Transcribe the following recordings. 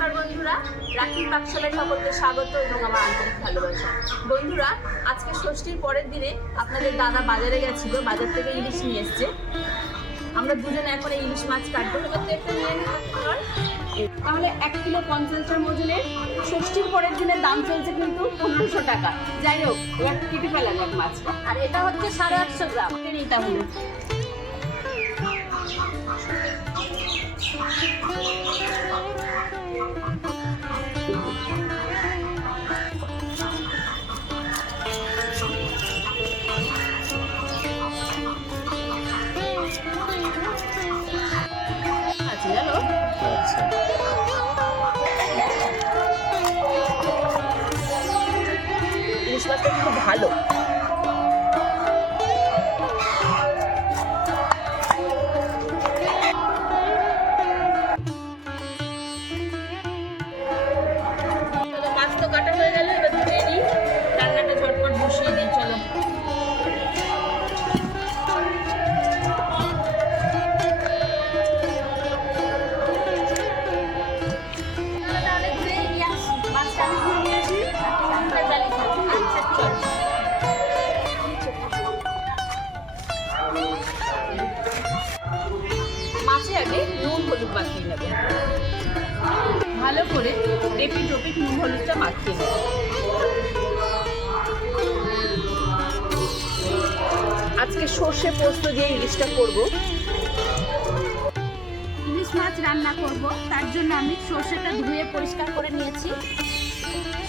নমস্কার বন্ধুরা রাখির পাকশালায় সকলকে স্বাগত এবং আমার আন্তরিক ভালোবাসা। বন্ধুরা, আজকে ষষ্ঠীর পরের দিনে আপনাদের দাদা বাজারে গেছিল, বাজার থেকে ইলিশ নিয়ে এসছে। আমরা দুজন এখন এই ইলিশ মাছ কাটবো। এবার একটা নিয়ে তাহলে এক কিলো পঞ্চাশ গ্রাম ওজনের ষষ্ঠীর পরের দিনের দাম চলছে কিন্তু পনেরোশো টাকা। যাই হোক, এবার কেটে ফেলা যাক মাছটা। আর এটা হচ্ছে সাড়ে আটশো গ্রাম। নিই তাহলে। আছে ভালো। টেপি টপি নুন হলুদটা মাখিয়ে নেবে আজকে সর্ষে পোস্ত দিয়ে ইলিশটা করব। ইলিশ মাছ রান্না করব, তার জন্য আমি সর্ষেটা ধুয়ে পরিষ্কার করে নিয়েছি।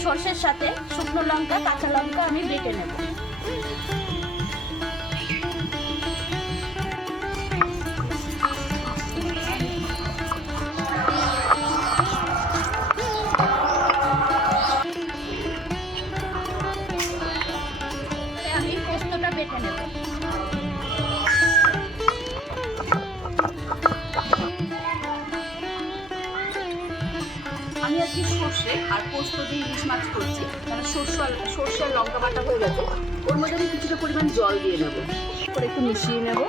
সর্ষের সাথে শুকনো লঙ্কা, কাঁচা লঙ্কা আমি বেটে নেব। সর্ষে আর পোস্ত দিয়ে ইলিশ মাছ করছি। মানে সর্ষে সর্ষে আর লঙ্কা বাটা হয়ে গেছে। ওর মধ্যে আমি কিছুটা পরিমাণ জল দিয়ে নেব। করে একটু মিশিয়ে নেব।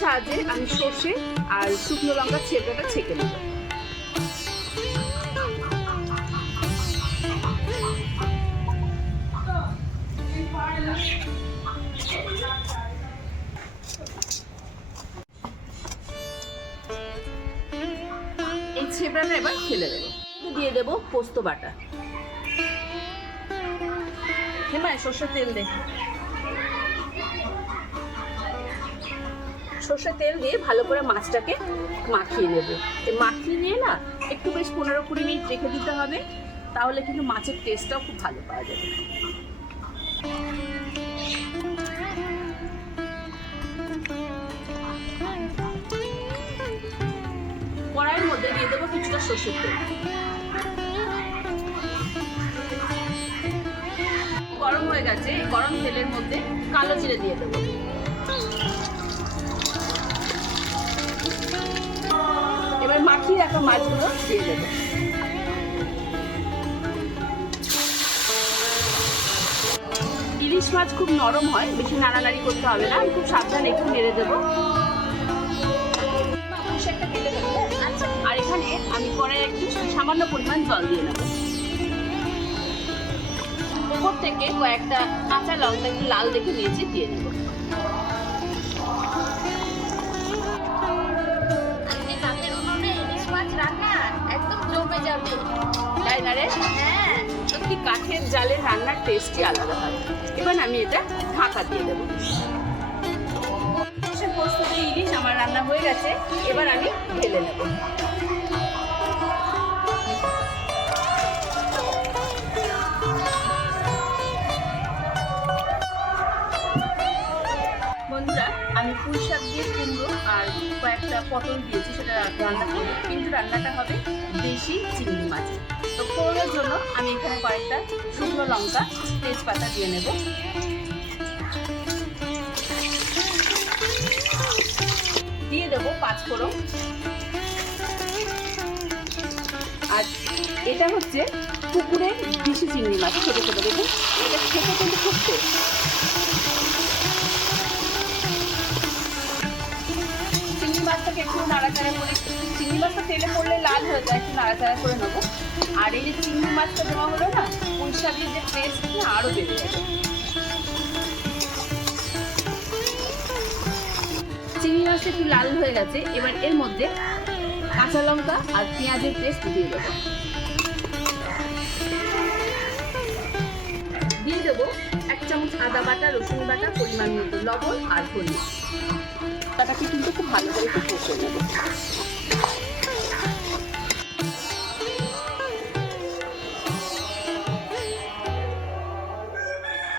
সাহায্যে আমি সর্ষে আর শুকনো লঙ্কা ছেঁকাটা ছেঁকে নেব। এই ছেবড়াটা এবার ফেলে দেবো। দিয়ে দেবো পোস্ত বাটা। হেমায় সর্ষের তেল দে। সর্ষের তেল দিয়ে ভালো করে মাছটাকে মাখিয়ে নেব। মাখিয়ে নিয়ে না, একটু বেশ পনেরো কুড়ি মিনিট রেখে দিতে হবে, তাহলে কিন্তু মাছের টেস্টটাও খুব ভালো পাওয়া যাবে। দেবো কিছুটা সর্ষের তেল। গরম হয়ে গেছে, গরম তেলের মধ্যে কালো জিরে দিয়ে দেবো। এবার মাখিয়ে রাখা মাছগুলো দিয়ে দেবো। ইলিশ মাছ খুব নরম হয়, বেশি নাড়ানাড়ি করতে হবে না, আমি খুব সাবধানে একটু নেড়ে দেবো। এখানে আমি কড়াই একটু সামান্য পরিমাণ জল দিয়ে নেব উপর থেকে কয়েকটা কাঁচা লঙ্কা একটু লাল দেখে নিয়েছি দিয়ে দেবো। তাই না রে? হ্যাঁ। সত্যি কাঠের জালের রান্নার টেস্টই আলাদা হয়। এবার আমি এটা ঢাকা দিয়ে দেবো। পোস্ত দিয়ে ইলিশ আমার রান্না হয়ে গেছে। এবার আমি ঢেলে নেব। কয়েকটা পটল দিয়েছি, সেটা রান্না করব। কিন্তু রান্নাটা হবে দেশি চিংড়ি মাছের তো ফোড়নের জন্য আমি এখানে কয়েকটা শুকনো লঙ্কা, তেজপাতা দিয়ে নেব। দিয়ে দেবো পাঁচ ফোড়ন। আর এটা হচ্ছে পুকুরের দেশি চিংড়ি মাছ, ছোটো ছোটো, দেখুন। এটা খেতে কিন্তু খুব একটু নাড়াচাড়া করে চিংড়ি মাছটা তেলে পড়লে লাল হয়ে যায়, একটু নাড়াচাড়া করে নেব। আর এই যে চিংড়ি মাছটা দেওয়া হলো না পুঁই শাকের যে টেস্ট আরও বেড়ে যাবে। চিংড়ি মাছটা একটু লাল হয়ে গেছে, এবার এর মধ্যে কাঁচা লঙ্কা আর পেঁয়াজের পেস্ট দিয়ে দেবো। দিয়ে দেবো এক চামচ আদা বাটা, রসুন বাটা, পরিমাণ মতো লবণ আর হলুদ। আদাটাকে কিন্তু খুব ভালো করে একটু কষে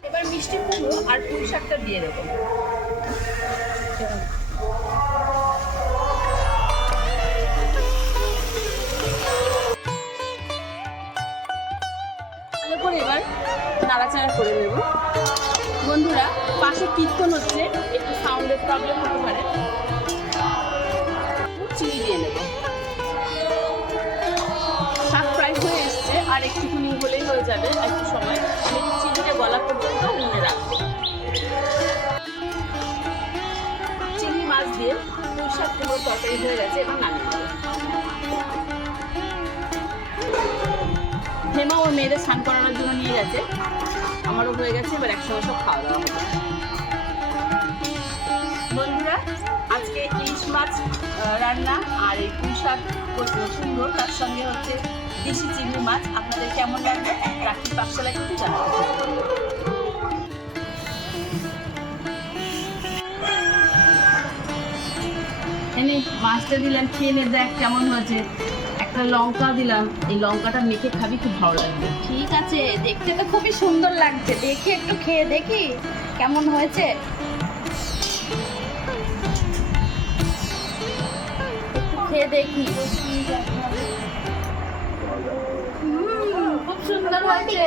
এবার মিষ্টি কুমড়ো আর পুঁই শাকটা দিয়ে দেবো। ভালো করে এবার নাড়াচাড়া করে নেব। বন্ধুরা, পাশে কীর্তন হচ্ছে সাউন্ডের প্রবলেম হতে পারে। চিনি দিয়ে নেব। শাক ফ্রাই হয়ে এসছে, আর একটুখানি হলেই হয়ে যাবে একটু সময়। আমি চিনিটা গলা পর্যন্ত মনে রাখব। চিংড়ি মাছ দিয়ে পুঁই শাক কুমড়ো তরকারি হয়ে গেছে, এবার নামিয়ে হেমা ও মেয়েদের স্নান করানোর জন্য নিয়ে গেছে। আমারও হয়ে গেছে, এবার একসঙ্গে সব খাওয়া দাওয়া হবে। আজকে ইলিশ মাছ রান্না আর এই পুঁই শাক করতে সুন্দর। তার সঙ্গে হচ্ছে দেশি চিংড়ি মাছ। আপনাদের কেমন লাগবে? রাখি পাকশালায় কিন্তু জানাবেন। এনে মাছটা দিলাম খেয়ে নে দেখ কেমন হয়েছে। একটা লঙ্কা দিলাম। এই লঙ্কাটা মেখে খাবি খুব ভালো লাগবে। ঠিক আছে দেখতে তো খুবই সুন্দর লাগছে। দেখি একটু খেয়ে দেখি কেমন হয়েছে। খেয়ে দেখি। খুব সুন্দর হয়েছে।